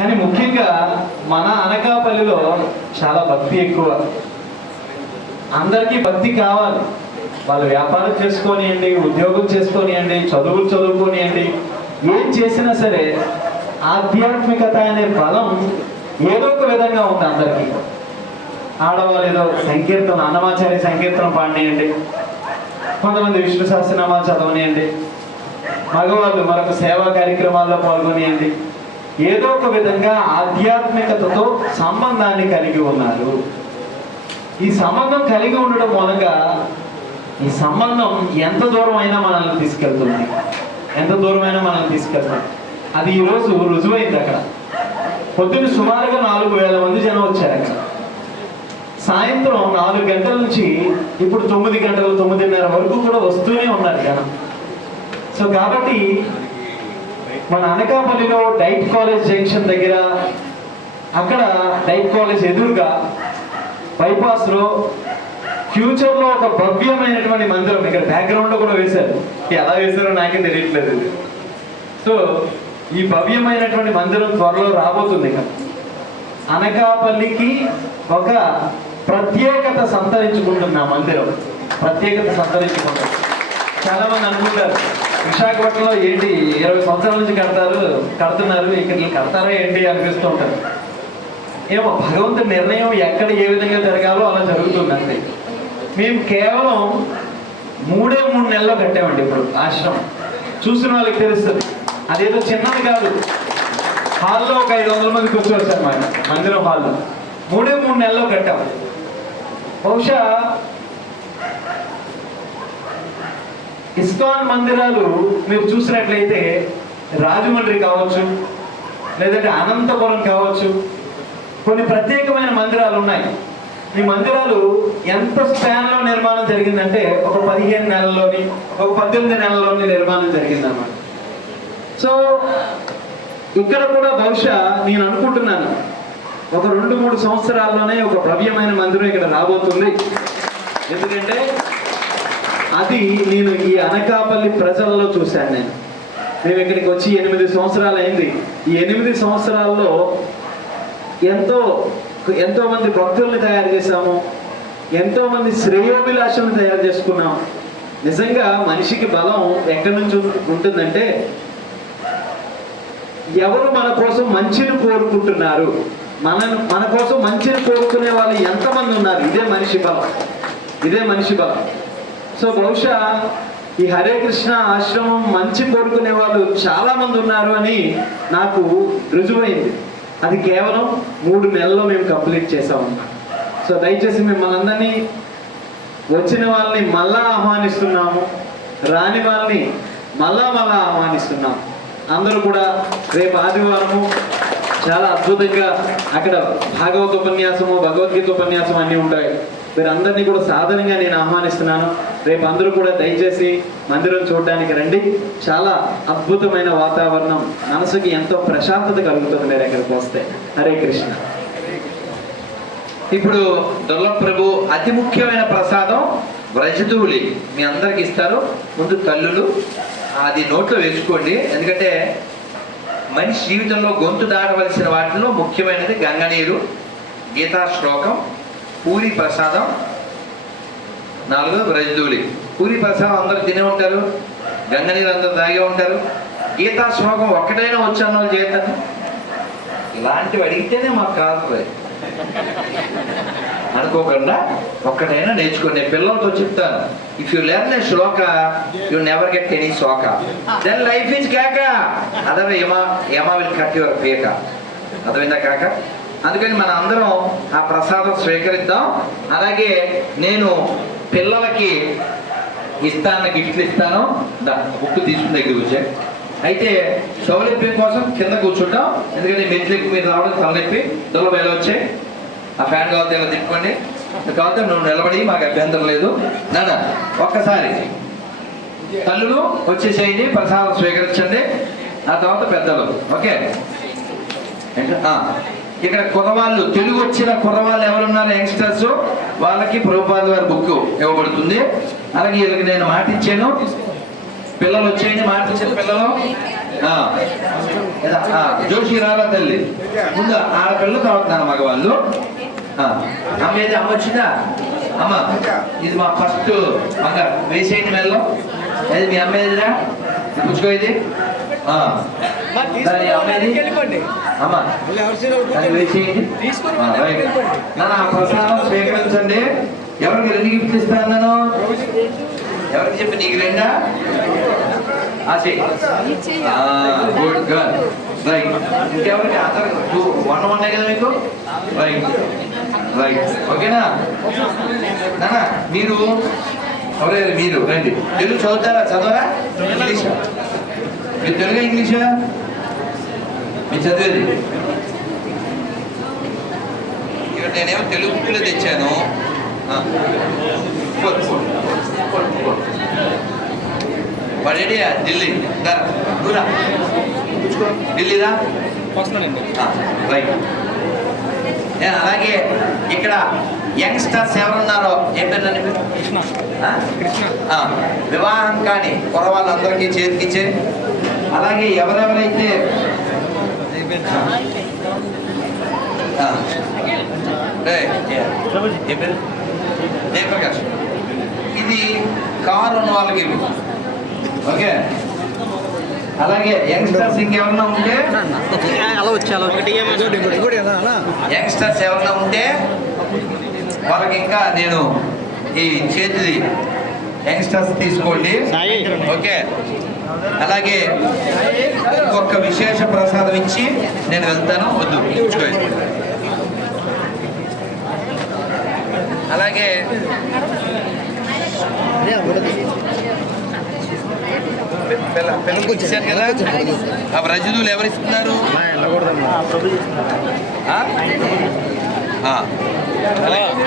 కానీ ముఖ్యంగా మన అనకాపల్లిలో చాలా భక్తి ఎక్కువ. అందరికీ భక్తి కావాలి. వాళ్ళు వ్యాపారం చేసుకోనియండి ఉద్యోగం చేసుకోనియండి చదువులు చదువుకోనియండి ఏం చేసినా సరే ఆధ్యాత్మికత అనే బలం ఏదో ఒక విధంగా ఉంది అందరికీ. ఆడవాళ్ళు ఏదో సంకీర్తన అన్నమాచార్య సంకీర్తనం పాడియండి కొంతమంది విష్ణు సహస్రనామాలు చదవనియండి. మగవాళ్ళు మరొక సేవా కార్యక్రమాల్లో పాల్గొనియండి. ఏదో ఒక విధంగా ఆధ్యాత్మికతతో సంబంధాన్ని కలిగి ఉన్నారు. ఈ సంబంధం కలిగి ఉండడం మూలంగా ఈ సంబంధం ఎంత దూరం అయినా మనల్ని తీసుకెళ్తుంది. ఎంత దూరమైనా మనల్ని తీసుకెళ్తుంది. అది ఈరోజు రుజువైంది అక్కడ. పొద్దున్న సుమారుగా నాలుగు వేల మంది జనం వచ్చారు అక్కడ. సాయంత్రం నాలుగు గంటల నుంచి ఇప్పుడు తొమ్మిది గంటలు తొమ్మిదిన్నర వరకు కూడా వస్తూనే ఉన్నారు జనం. సో కాబట్టి మన అనకాపల్లిలో డైట్ కాలేజ్ జంక్షన్ దగ్గర అక్కడ డైట్ కాలేజ్ ఎదురుగా బైపాస్లో ఫ్యూచర్లో ఒక భవ్యమైనటువంటి మందిరం. ఇక్కడ బ్యాక్గ్రౌండ్లో కూడా వేశారు. ఎలా వేశారో నాకే తెలియట్లేదు ఇది. సో ఈ భవ్యమైనటువంటి మందిరం త్వరలో రాబోతుంది ఇక అనకాపల్లికి ఒక ప్రత్యేకత సంతరించుకుంటుంది ఆ మందిరం. ప్రత్యేకత సంతరించుకుంటుంది. చాలా మంది అనుకుంటారు. విశాఖపట్నంలో ఏంటి? ఇరవై సంవత్సరాల నుంచి కడతారు కడుతున్నారు ఇక్కడ కడతారా ఏంటి అనిపిస్తూ ఉంటారు ఏమో భగవంతుడి నిర్ణయం ఎక్కడ ఏ విధంగా జరగాలో అలా జరుగుతుంది అంతే. మేము కేవలం మూడే మూడు నెలల్లో కట్టామండి ఇప్పుడు ఆశ్రమం. చూసిన వాళ్ళకి తెలుస్తుంది. అదేదో చిన్నది కాదు. హాల్లో ఒక ఐదు వందల మంది కూర్చోవచ్చు అనమాట మందిరం హాల్లో. మూడే మూడు నెలల్లో కట్టాము బహుశా ఇస్కాన్ మందిరాలు మీరు చూసినట్లయితే రాజమండ్రి కావచ్చు లేదంటే అనంతపురం కావచ్చు కొన్ని ప్రత్యేకమైన మందిరాలు ఉన్నాయి. ఈ మందిరాలు ఎంత స్పాన్లో నిర్మాణం జరిగిందంటే ఒక పదిహేను నెలల్లోని ఒక పద్దెనిమిది నెలల్లోని నిర్మాణం జరిగిందన్నమాట. సో ఇక్కడ కూడా బహుశా నేను అనుకుంటున్నాను ఒక రెండు మూడు సంవత్సరాల్లోనే ఒక భవ్యమైన మందిరం ఇక్కడ రాబోతుంది. ఎందుకంటే అది నేను ఈ అనకాపల్లి ప్రజల్లో చూశాను నేను. మేము ఇక్కడికి వచ్చి ఎనిమిది సంవత్సరాలు అయింది ఈ ఎనిమిది సంవత్సరాల్లో ఎంతో ఎంతో మంది భక్తుల్ని తయారు చేశాము. ఎంతో మంది శ్రేయోభిలాషులను తయారు చేసుకున్నాం. నిజంగా మనిషికి బలం ఎక్కడి నుంచి ఉంటుందంటే ఎవరు మన కోసం మంచిని కోరుకుంటున్నారు? మన మన కోసం మంచిని కోరుకునే వాళ్ళు ఎంతమంది ఉన్నారు? ఇదే మనిషి బలం. ఇదే మనిషి బలం. సో బహుశా ఈ హరే కృష్ణ ఆశ్రమం మంచి కోరుకునే వాళ్ళు చాలా మంది ఉన్నారు అని నాకు రుజువైంది. అది కేవలం మూడు నెలల్లో మేము కంప్లీట్ చేసాము సో దయచేసి మిమ్మల్ని అందరినీ వచ్చిన వాళ్ళని మళ్ళా ఆహ్వానిస్తున్నాము. రాని వాళ్ళని మళ్ళా మళ్ళా ఆహ్వానిస్తున్నాం. అందరూ కూడా రేపు ఆదివారము చాలా అద్భుతంగా అక్కడ భాగవత ఉపన్యాసము భగవద్గీత ఉపన్యాసం అన్నీ ఉంటాయి. మీరందరినీ కూడా సాధనంగా నేను ఆహ్వానిస్తున్నాను. రేపు అందరూ కూడా దయచేసి మందిరం చూడడానికి రండి. చాలా అద్భుతమైన వాతావరణం. మనసుకి ఎంతో ప్రశాంతత కలుగుతుంది మీరు ఇక్కడికి వస్తే. హరే కృష్ణ. ఇప్పుడు దొల్ల ప్రభు అతి ముఖ్యమైన ప్రసాదం వ్రజతువులి మీ అందరికి ఇస్తారు. ముందు కల్లులు అది నోట్లో వేసుకోండి. ఎందుకంటే మనిషి జీవితంలో గొంతు దాటవలసిన వాటిలో ముఖ్యమైనది గంగనీరు గీతా శ్లోకం పూరి ప్రసాదం నాలుగు వ్రజధూళి. పూరి ప్రసాదం అందరూ తినే ఉంటారు గంగనీరు అందరూ తాగే ఉంటారు. గీతా శ్లోకం ఒక్కటైనా వచ్చన్న వాళ్ళు చేస్తాను ఇలాంటివి అడిగితేనే మాకు కాదు అనుకోకుండా ఒక్కటైనా నేర్చుకునే నేను పిల్లలతో చెప్తాను. If you learn a shloka you never get any shoka then life is keka other yama yama will cut your పేక. అర్థమైందా కాక? అందుకని మన అందరం ఆ ప్రసాదం స్వీకరిద్దాం. అలాగే నేను పిల్లలకి ఇస్తాన్న గిఫ్ట్లు ఇస్తాను. బుక్ తీసుకుని దగ్గర వచ్చే. అయితే సౌలభ్యం కోసం కింద కూర్చుంటాం. ఎందుకంటే మెట్లెక్కి మీరు రావడం తలనొప్పి. దొల్ల వేలు వచ్చాయి ఆ ఫ్యాన్ కావాలి ఇలా తిప్పుకోండి. కాకపోతే నువ్వు నిలబడి మాకు అభ్యంతరం లేదు. నాన్న ఒక్కసారి తల్లులు వచ్చేసేయండి ప్రసాదం స్వీకరించండి. ఆ తర్వాత పెద్దలు. ఓకే? ఇక్కడ కుర్రవాళ్ళు తెలుగు వచ్చిన కుర్రవాళ్ళు ఎవరున్నారు యంగ్స్టర్స్? వాళ్ళకి ప్రభుపాద వారి బుక్ ఇవ్వబడుతుంది. అలాగే వీళ్ళకి నేను మాట ఇచ్చాను. పిల్లలు వచ్చేయండి మాట ఇచ్చిన పిల్లలు. జోషి రాలా తల్లి. ముందు ఆడపిల్లలు కావుతున్నారు మగవాళ్ళు అమ్మ ఏది అమ్మ వచ్చిందా? అమ్మ ఇది మా ఫస్ట్ మగ. వేసేయండి మెల్లం. ఇది మీ అమ్మ ఏదిరా? పుచ్చుకో ఇది. ప్రసాదం స్వీకరించండి. ఎవరికి రెండు గిఫ్ట్ ఇస్తాను నేను? ఎవరికి చెప్పి నీకు రెండా? Good good right. ఇంకెవరికి? అతను టూ వన్ వన్ కదా మీకు? రైట్. రైట్. ఓకేనా? నాన్న మీరు ఎవరే మీరు రండి. తెలుగు చదువుతారా? చదవరా? ఇంగ్లీష్? మీరు తెలుగు ఇంగ్లీషా? మీరు చదివేది? ఇక్కడ నేనేమో తెలుగు బుక్లో తెచ్చాను. పడేడియా ఢిల్లీ. దూరా. ఢిల్లీరా? ఆ, రైట్. నేను అలాగే ఇక్కడ యంగ్స్టర్స్ ఎవరున్నారో? ఏం పేరు వివాహం కానీ కురవాళ్ళందరికీ చేతికిచ్చే. అలాగే ఎవరెవరైతే పేరు? జయప్రకాష్ ఇది కార్ ఉన్న వాళ్ళకి ఓకే అలాగే యంగ్స్టర్స్ ఇంకెవరన్నా ఉంటే అలా వచ్చి అలా యంగ్స్టర్స్ ఎవరన్నా ఉంటే వాళ్ళకి ఇంకా నేను ఈ చేతిది యంగ్స్టర్స్ తీసుకోండి. ఓకే. అలాగే ఇంకొక విశేష ప్రసాదం ఇచ్చి నేను వెళ్తాను. వద్దు అలాగే పిల్ల పిల్లలకి ఇచ్చాను కదా? ఆ రజదులు ఎవరు ఇస్తున్నారు. అలాగే